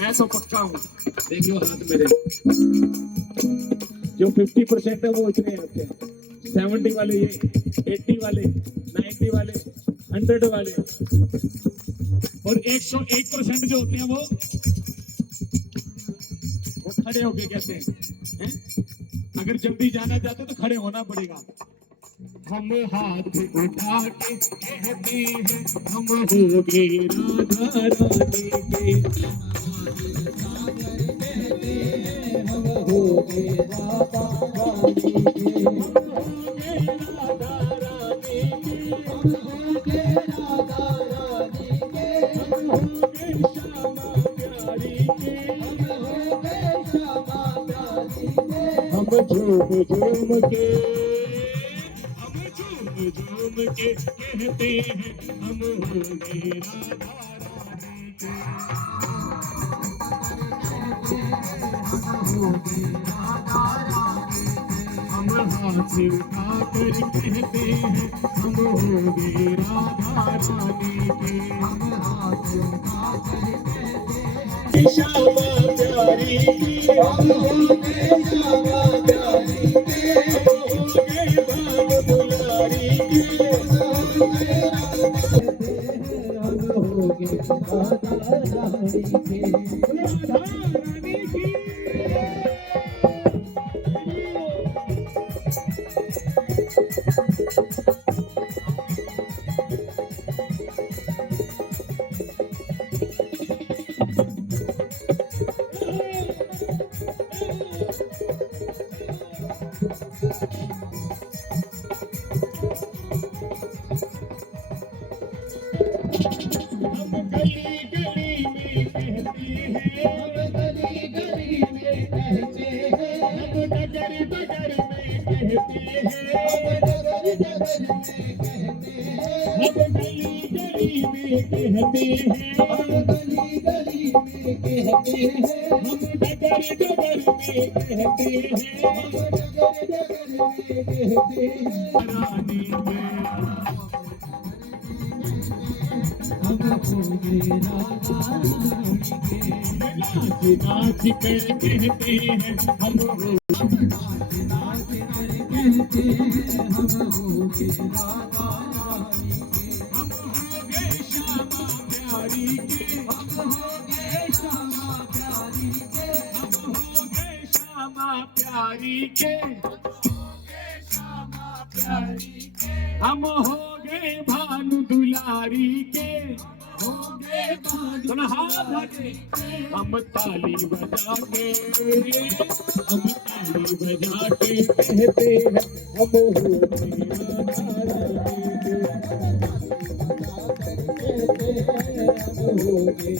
मैं तो पक्का हूँ, देख लो हाथ मेरे, जो 50% है वो इतने आते हैं, 70 वाले ये, 80 वाले, 90 वाले, 100 वाले, और 101% जो होते हैं वो खड़े होके कहते हैं? अगर जल्दी जाना चाहते तो खड़े होना पड़ेगा। हम हाथ उठा के कहते हैं हम होंगे राधा रानी के, हम होंगे राधा रानी के, हम होंगे राधा रानी के, हम होंगे राधा रानी के, हम होंगे श्यामा प्यारी के, हम होंगे श्यामा प्यारी के, हम झूम झूम के झूम के कहते हैं हम होंगे राधा रानी के, हम हाथ उठा कर कहते हैं हम होंगे राधा रानी के, हम हाथ उठा कर कहते हैं श्यामा प्यारी की, हम होंगे श्यामा प्यारी के, हम होंगे भाव दुलारी के, हम होंगे राधा रानी के, राधा रानी की। नाच कर कहते हैं हम होंगे राधा रानी के, हम होंगे श्यामा प्यारी के, हम होंगे श्यामा प्यारी के, हम होंगे श्यामा प्यारी के, श्यामा प्यारी के, हम होंगे भानु दुलारी के, होंगे भानु हाथ आगे, हम ताली बजा के, हम ताली बजा के कहते हैं हम होंगे राधा रानी के, हम होंगे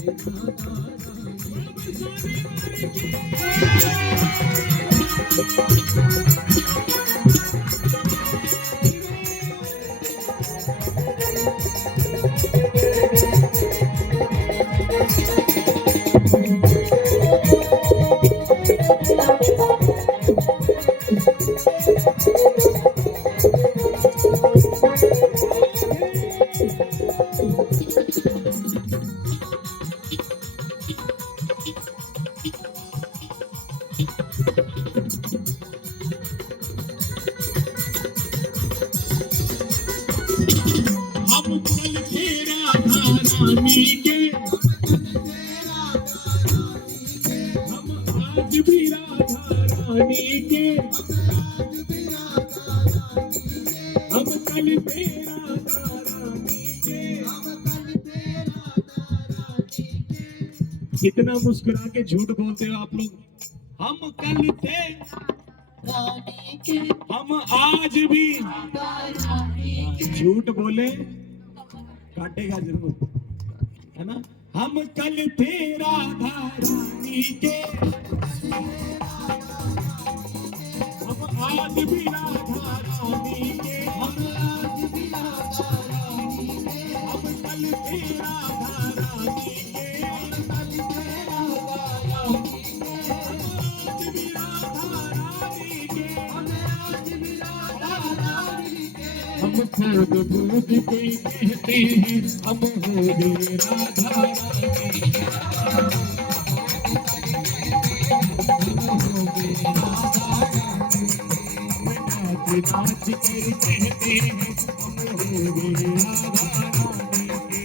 हम कल थे राधा रानी के, हम आज भी राधा रानी के, हम कल थे राधा रानी के, कितना मुस्कुरा के झूठ बोलते हो आप लोग। हम कल थे रानी के, हम आज भी झूठ बोले काटेगा जरूर, है ना। हम कल थे राधा रानी के, हम आज भी राधा रानी के, हम आज भी राधा रानी के, हम कल थे राधा रानी के, हम कल थे राधा रानी के, हम आज भी राधा रानी के, हम आज भी राधा रानी के, हम कूद कूद के कहते हैं हम हो गए राधा रानी के। नाच नाच कर कहते हैं हम हो गए राधा रानी के।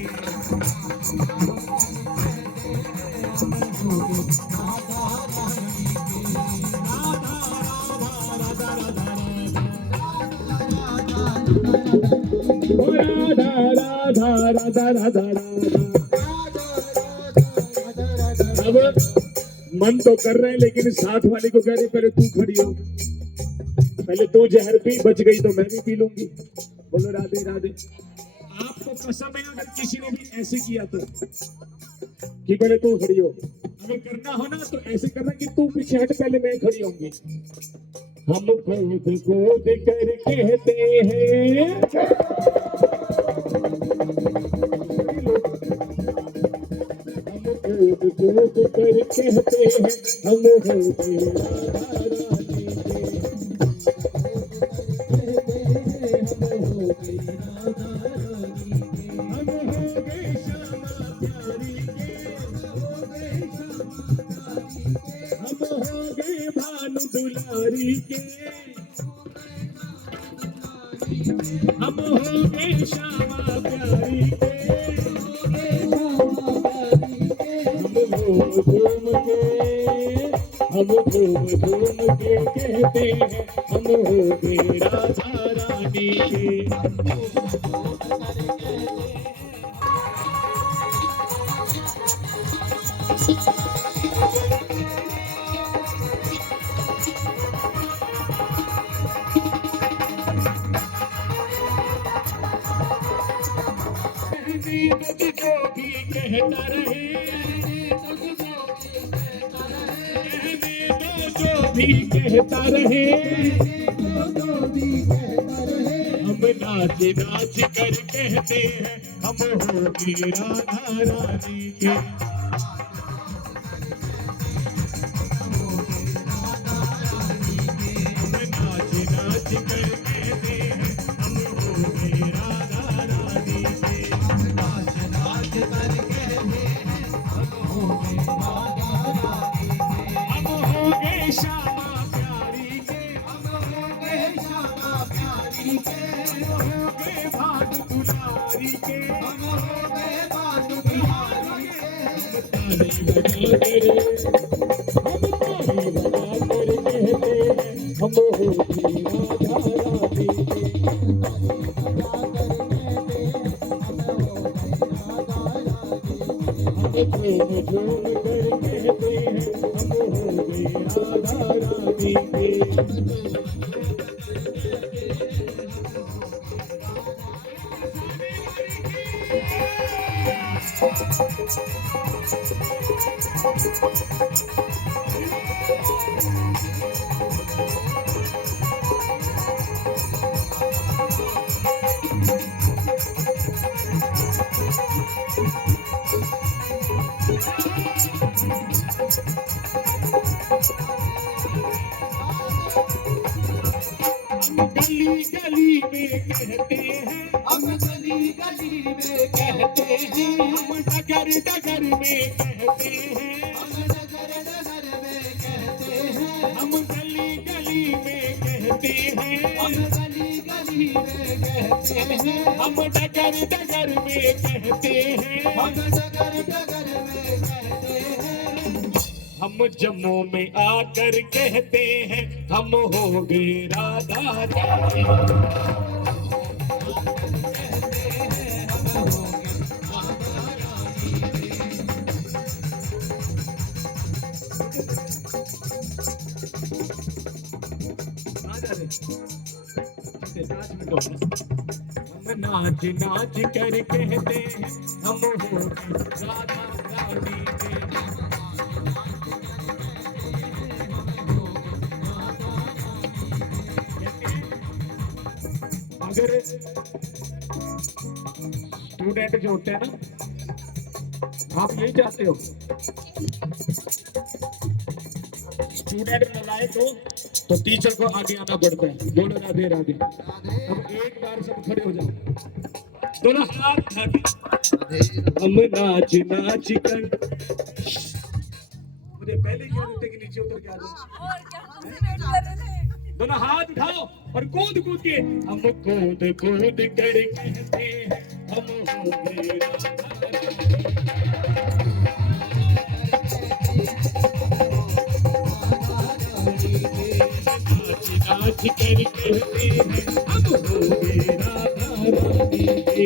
राधा राधा राधा राधा। अब मन तो कर रहे हैं लेकिन साथ वाले को कह रहे पहले तू खड़ी हो, पहले तू जहर पी, बच गई तो मैं भी पी लूंगी। बोलो राधे राधे। आपको कसम है अगर किसी ने भी ऐसे किया तो कि पहले तू खड़ी हो, अगर करना हो ना तो ऐसे करना कि तू पीछे हट, पहले मैं खड़ी होंगी। हम कूद कूद कर कहते हैं कूद कूद कर कहते हैं हम हो गए राधा रानी के। हम हो गए श्यामा प्यारी के। हम हो गए भानु दुलारी के। हम हो गए श्यामा प्यारी के। हम घूम घूम के कहते हैं हम हो गए राधा रानी के। जो भी कहता रहे, जो भी कहता रहे, हम नाच नाच कर कहते हैं हम हो गए राधा रानी के। हम नाच नाच कर कहते हैं हम हो गए राधा रानी के। हम हो गए श्यामा प्यारी के। हम हो गए श्यामा प्यारी के। हम हो गए भानु दुलारी के। हम हो गए भानु दुलारी के। ताली बजा कर, हम ताली बजा कर कहते हैं हम हो गए राधा रानी के। झूम झूम कर कहते हैं हम हो गए राधा रानी के। गली गली में कहते हैं, हम गली गली में कहते हैं, हम डगर डगर में कहते हैं, हम डगर डगर में कहते हैं, हम गली गली में कहते हैं, हम गली गली में कहते हैं, हम डगर डगर में कहते हैं, हम डगर डगर में कहते हैं। हम जम्मू में आकर कहते हैं हम हो गए राधा रानी। हम नाच नाच कर कहते हैं हम हो गए राधा रानी के। अगर स्टूडेंट जो होते हैं ना, आप यही चाहते हो स्टूडेंट नलायक हो तो टीचर को आगे आना पड़ता है। बोलो राधे राधे। अब एक बार सब खड़े हो जाओ, दोनों हाथ उठा के हम नाच नाच कर। मुझे पहले क्या देते कि नीचे उतर के आ जाओ। और क्या, हमसे वेट कर रहे थे। दोनों हाथ उठाओ और कूद कूद के हम कूद कूद कर कहते हैं हम होंगे नाच कर कहते हैं हम होंगे राधा रानी के।